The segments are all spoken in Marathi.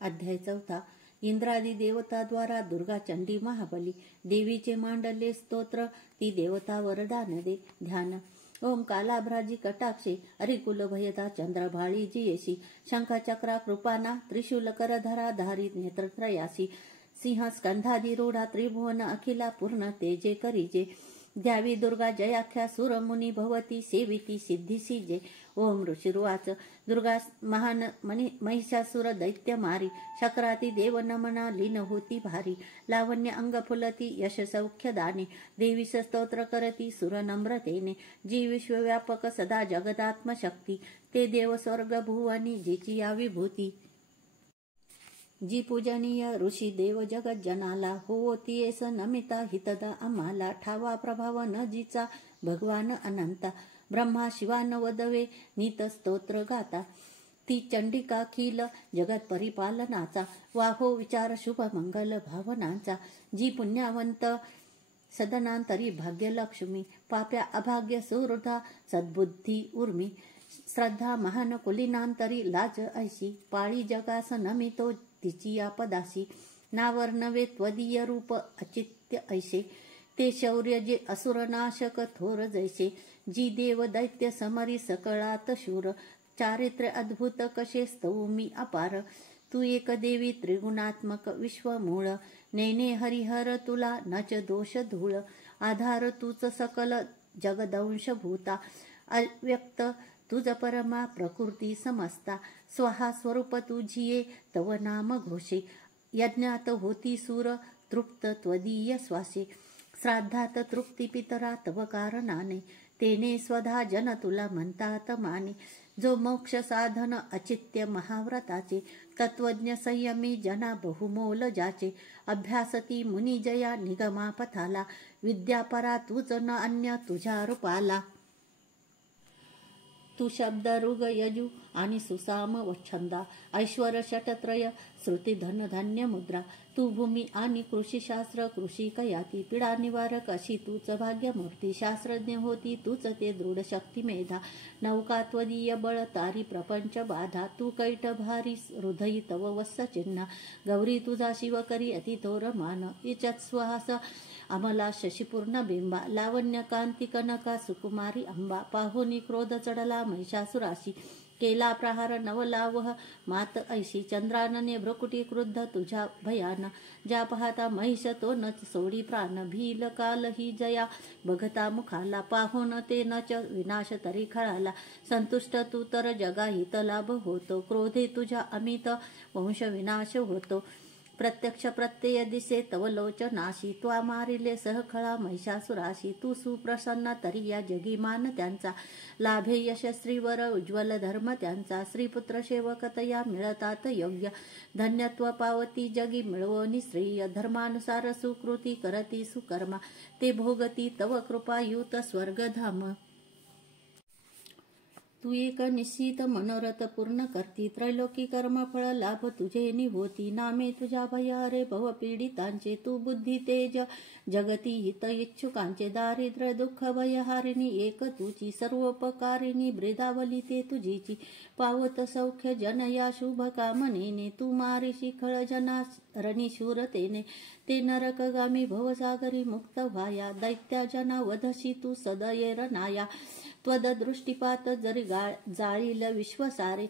अध्याय 4. इंद्रादी देवताद्वारा दुर्गा चंडी महाबली. देवीचे मांडले स्तोत्र, ती देवता वरदान दे. ध्यान. ओम कालाभ्राजी कटाक्षे, अरिकुल भयदा चंद्रभाळी जियेशी, शंखचक्रा कृपाना, त्रिशूल करधरा धारी नेत्रत्रयासी, सिंह स्कंधाधिरूढा त्रिभुवन अखिला पूर्ण तेजे करीजे. द्यावी दुर्गा जयाख्या सुरमुनी भवती सेविती सिद्धीसी जे. ओम ऋषिरुवाच. दुर्गा महान महिषासुर दैत्य मारी, शक्राती देव नमना लीन होती भारी. लावण्य अंग फुलती यश सौख्य दाने, देवीस स्तोत्र करती सुर नम्रतेने. जी विश्वव्यापक सदा जगदात्म शक्ती, ते देव स्वर्ग भुवनी जिची या विभूती. जी पूजनीय ऋषी देव जगत जनाला, होवो तियेस नमिता हितदा आम्हाला. ठावा प्रभाव न जिचा भगवान अनंता, ब्रह्मा शिवान वदवे नीत स्तोत्र गाता. ती चंडिका खिल जगत परिपालनाचा, वाहो विचार शुभ मंगल भावनांचा. जी पुण्यवंत सदनांतरी भाग्यलक्ष्मी, पाप्या अभाग्य सुहृदा सद्बुद्धी उर्मी. श्रद्धा महान कुलीनांतरी लाज ऐशी, पाळी जगास नमितो तिची या पदासी. नावर नवे त्वदीय रूप अचित्य ऐसे, ते शौर्य जे असुरनाशक थोर जैसे. जी देव दैत्य समरी सकळात शूर, चारित्र्य अद्भुत कसे स्तवमी अपार. तू एक देवी त्रिगुणात्मक विश्वमूळ, नेने हरिहर तुला नच दोष धूळ. आधार तूच सकल जगदंश भूता, अव्यक्त तुझ परमा प्रकृती समस्ता. स्वहा स्वरूप तुझिये तव नाम घोषे, यज्ञात होती सूर तृप्त त्वदीय श्वासे. श्राद्धात तृप्ती पितरा तव कारणाने, तेने स्वधा जन तुला म्हणतात माने. जो मोक्ष साधन अचित्य महाव्रताचे, तत्वज्ञ संयमी जना बहुमोल जाचे. अभ्यासती मुनी जया निगमा पथाला, विद्यापरा तूच न अन्य तुझ्या रूपाला. तू शब्द ऋग यजु आणि सुसाम वच्छंदा, ऐश्वर षटत्रय श्रुती धन धान्य मुद्रा. तू भूमी आणि कृषीशास्त्र कृषी कयाती, पीडा निवारक अशी तूच भाग्यमूर्ती. शास्त्रज्ञ होती तूच ते दृढ शक्ती मेधा, नौका त्वदीय बळ तारी प्रपंच बाधा. तू कैट भारी हृदयी तव वत्स चिन्ह, गौरी तुझा शिव करी अतिथोर मान. इचत सुहास अमला शशीपूर्ण बिंबा, लावण्य कांती कनका सुकुमारी अंबा. पाहुनी क्रोध चढला महिषासुराशी, केला प्रहार नवलावह मात ऐशी. चंद्रानने भ्रकुटी क्रुद्ध तुझ्या भयान, ज्या पाहता महिष तो नच सोडी प्राण. भील काल ही जया बघता मुखाला, पाहून ते नच विनाश तरी खळाला. संतुष्ट तू तर जगा हित लाभ होतो, क्रोधे तुझ्या अमित वंश विनाश होतो. प्रत्यक्ष प्रत्यय दिसे तव लोचनाशी, त्वा मारिले सहखळा महिषासुराशी. तू सुप्रसन्न तरी या जगी मान त्यांचा, लाभे यश श्रीवर उज्ज्वल धर्म त्यांचा. श्रीपुत्र सेवकतया मिळतात योग्य, धन्यत्व पावती जगी मिळवोनी श्रेय. धर्मानुसार सुकृती करती सुकर्मा, ते भोगती तव कृपायुत स्वर्गधाम. तू एक निश्चित मनोरथ पूर्ण करती, त्रैलोकी कर्मफळ लाभ तुझे निभोती. नामे तुझ्या भयारे भव पीडितांचे, तू बुद्धी तेज जगती हित इच्छुकांचे. दारिद्र्य दुःख भयहारिणी एक तुझी, सर्वोपकारिणी ब्रिदावली ते तुझीची. पावत सौख्य जन या शुभ कामनेने, तू मारिशी खळ जना रणिशूरतेने. ते नरकगामी भवसागरी मुक्त व्हाया, दैत्या जना वधशी तू सदयेर नाया. त्वद दृष्टिपात जरी जाळील विश्वसारे,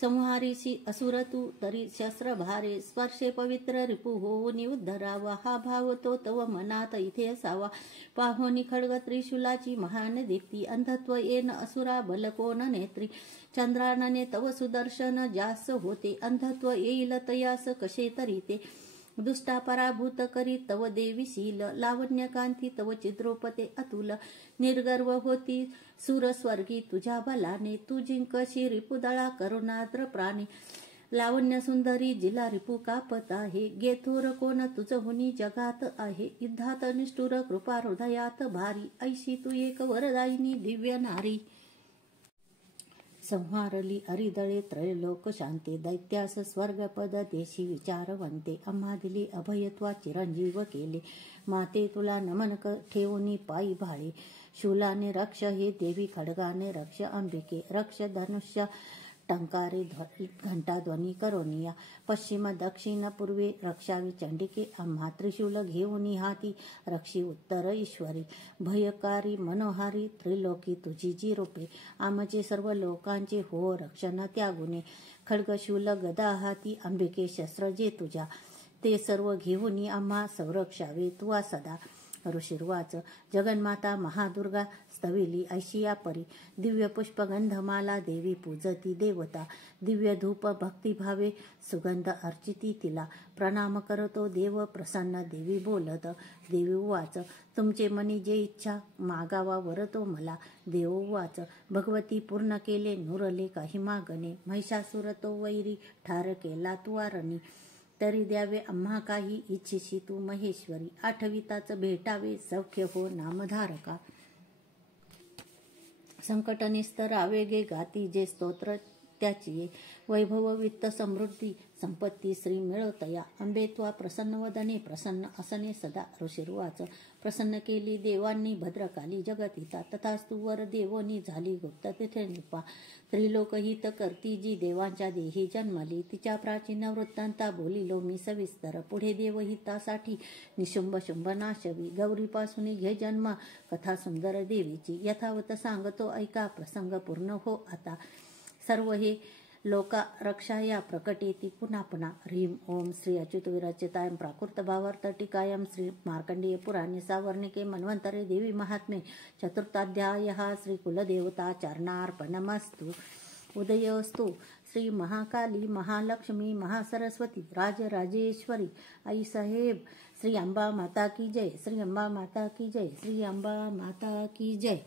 संहारीशी असुर तू तरी शस्त्र भारे. स्पर्शे पवित्र रिपू होऊनी उद्धरावा, हा भाव तो तव मनात इथे असावा. पाहोनी खड्ग त्रिशूलाची महान दीप्ती, अंधत्व येन असुरा बल कोण नेत्री. चंद्रानने तव सुदर्शन जास होते, अंधत्व येईल तयास कसे तरी ते. दुष्टा पराभूत करी तव देवीशील, लावण्य कांती तव चिद्रोपते अतुल. निर्गर्व होती सुरस्वर्गी तुझ्या बलाने, तू जिंकशी रिपुदळा करुणाद्र प्राणी. लावण्य सुंदरी जिला रिपू कापत आहे, गेथोर कोण तुझ हुनी जगात आहे. युद्धात निष्ठुर कृपा हृदयात भारी, ऐशी तू एक वरदायिनी दिव्य नारी. संहारली अरिदळे त्रैलोक शांते, दैत्यास स्वर्गपद देशी विचारवंते. आम्हा दिली अभयत्वा चिरंजीव केले, माते तुला नमन ठेवूनी पायी भाळे. शूलाने रक्ष हे देवी, खड्गाने रक्ष अंबिके. रक्ष धनुष्य टंकारे घंटा ध्वनी करोनिया पश्चिम दक्षिण पूर्वे रक्षावी चंडिके आम्हा त्रिशूल घेऊन हाती रक्षी उत्तर ईश्वरी भयकारी मनोहारी त्रिलोकी तुझी जी रूपे आमचे सर्व लोकांचे हो रक्षण त्यागुणे खड्गशूल गदा हाती अंबिके शस्त्र जे तुझ्या ते सर्व घेऊन आम्हा संरक्षावे तुवा सदा ऋषिर्वाच जगन्माता महादुर्गा स्तविली ऐशिया परी दिव्य पुष्पगंधमाला देवी पूजती देवता दिव्य धूप भक्तिभावे सुगंध अर्चिती तिला प्रणाम करतो देव प्रसन्न देवी बोलत देवी उवाच तुमचे मनी जे इच्छा मागावा वरतो मला देव उवाच भगवती पूर्ण केले नुरले काही मागणे महिषासुर तो वैरी ठार केला तुवारणी तरी द्यावे आम्हा काही इच्छिशी तू महेश्वरी आठविताच भेटावे सौख्य हो नामधारका संकट निस्तरावे गे गाती जे स्तोत्र त्याची वैभव वित्त समृद्धी संपत्ती श्री मिळवतया अंबे त्वा प्रसन्न वदने प्रसन्न असने सदा ऋषिर्वाच प्रसन्न केली देवांनी भद्रकाली जगतिता तथास्तु वर देवोनी झाली गुप्त तिथे निपा त्रिलोकहित करती जी देवांच्या देही जन्मली तिच्या प्राचीन वृत्तांता बोलिलो मी सविस्तर पुढे देवहितासाठी निशुंभ शुंभ नाशवी गौरीपासून घे जन्म कथा सुंदर देवीची यथावत सांगतो ऐका प्रसंग पूर्ण हो आता सर्व हे लोका रक्षाया प्रकटेती पुन्हा पुन्हा ह्रीम ओम श्री अच्युत विरचिताय प्राकृत भावार्थ टीकायम श्री मार्कंडेय पुराणे सावर्णिके मन्वंतरे देवी महात्मे चतुर्थाध्याय श्री कुलदेवता चरणार्पणमस्तु उदयोस्तु श्री महाकाली महालक्ष्मी महासरस्वती राजराजेश्वरी आई साहेब श्री अंबा माता की जय श्री अंबा माता की जय श्री अंबा माता की जय।